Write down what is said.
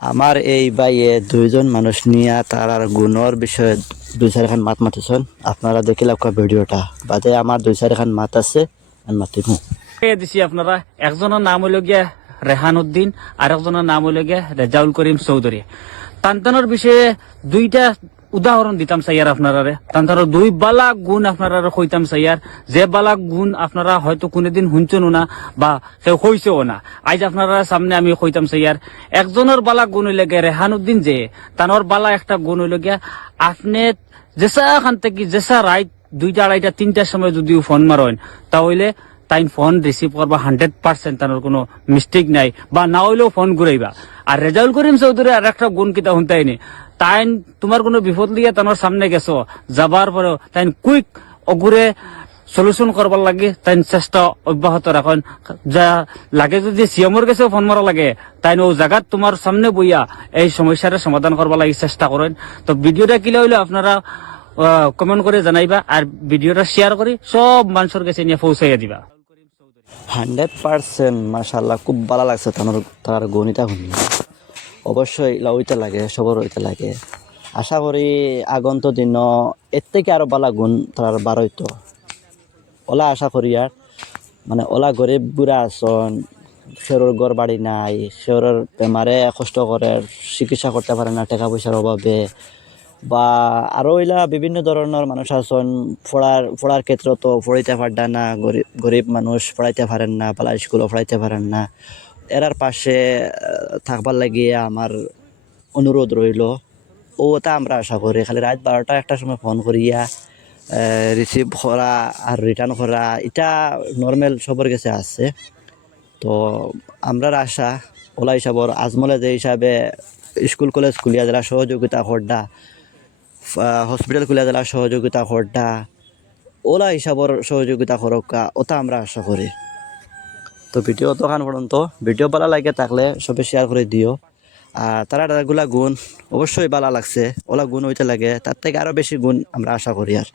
আমার এই বাইয়ে দুইজন মানুষ নিয়ে তার গুণর বিষয়ে দুই চারিখান মাত মাতিছেন। আপনারা দেখিলে ভিডিওটা বাদে আমার দুই চারিখান মাত আছে আমি মাতিমু। দিছি আপনারা একজনের নাম হইল গিয়া রেহান উদ্দিন আর একজনের নাম হইল গিয়া রেজাউল করিম চৌধুরী। তান্তানোর বিষয়ে দুইটা উদাহরণ দিতাম চাইয়ার আপনারা তান্তানোর দুই বালা গুণ আপনারা কইতাম চাইয়ার, যে বালা গুণ আপনারা হয়তো কোনোদিন শুনছেনও না বা কেউ কইছেও না। আজ আপনারা সামনে আমি কইতাম চাইয়ার একজনের বালা গুণ হইলে গিয়া রেহান উদ্দিন, যে তানোর বালা একটা গুণ হইল গিয়া আপনি যেসা খান থেকে যেসা রাইট 2টা 2:30 3টার সময় যদিও ফোন মারেন তাহলে তাই ফোন রিসিভ করবা 100%, তার কোনো মিস্টেক নাই, বা না হইলেও ফোন ঘুরাইবা। আর রেজাউল করিম চৌধুরী আর একটা গুণ কিতা শুনতাইনি, তাই তোমার কোনো বিপদ লিয়ে তানোর সামনে গেছো যাবার পরেও তাই কুইক অগুরে সলিউশন করবার লাগে তাই চেষ্টা অব্যাহত রাখেন। যা লাগে যদি সিএমর কাছে ফোন মারা লাগে তাই ও জায়গাত তোমার সামনে বইয়া এই সমস্যার সমাধান করবার লাগে চেষ্টা করেন। তো ভিডিওটা কিলে হইলে আপনারা কমেন্ট করে জানাইবা আর ভিডিওটা শেয়ার করে সব মানুষের কাছে নিয়ে পৌঁছাইয়া দিবা। 100% মাশাআল্লাহ, খুব ভালো লাগছে তার গণিতা শুনি। অবশ্যই ওইটা লাগে, সবার ওইটা লাগে। আশা করি আগন্ত দিন এর থেকে আরো ভালো গুণ তার বার হইতো। ওলা আশা করি আর মানে ওলা গরিব বুড়া আসন, সেওর ঘর বাড়ি নাই, সেওর বেমারে কষ্ট করে চিকিৎসা করতে পারে না টাকা পয়সার অভাবে, বা আরো ওইলা বিভিন্ন ধরনের মানুষ আছেন পড়ার ক্ষেত্রে তো পড়াইতে পারডা না, গরিব মানুষ পড়াইতে পারেন না, পালা স্কুলও পড়াইতে পারেন না। এরার পাশে থাকবার লাগিয়ে আমার অনুরোধ রইল, ওটা আমরা আশা করি খালি রাত 12টা 1টার সময় ফোন করিয়া রিসিভ করা আর রিটার্ন করা এটা নর্মাল সবার কাছে আছে। তো আমরার আশা ওলা হিসাবর আজমলে যে হিসাবে স্কুল কলেজ খুলিয়া যারা সহযোগিতা করডা, হসপিটাল খুলিয়া যারা সহযোগিতা করডা, ওলা হিসাবর সহযোগিতা করকা ওটা আমরা আশা করি। তো ভিডিও তখন পর্যন্ত ভিডিও ভালো লাগে থাকলে সবে শেয়ার করে দিও। আর তারাগুলা গুণ অবশ্যই ভালো লাগছে, ওলা গুণ হইতে লাগে, তার থেকে আরও বেশি গুণ আমরা আশা করি। আর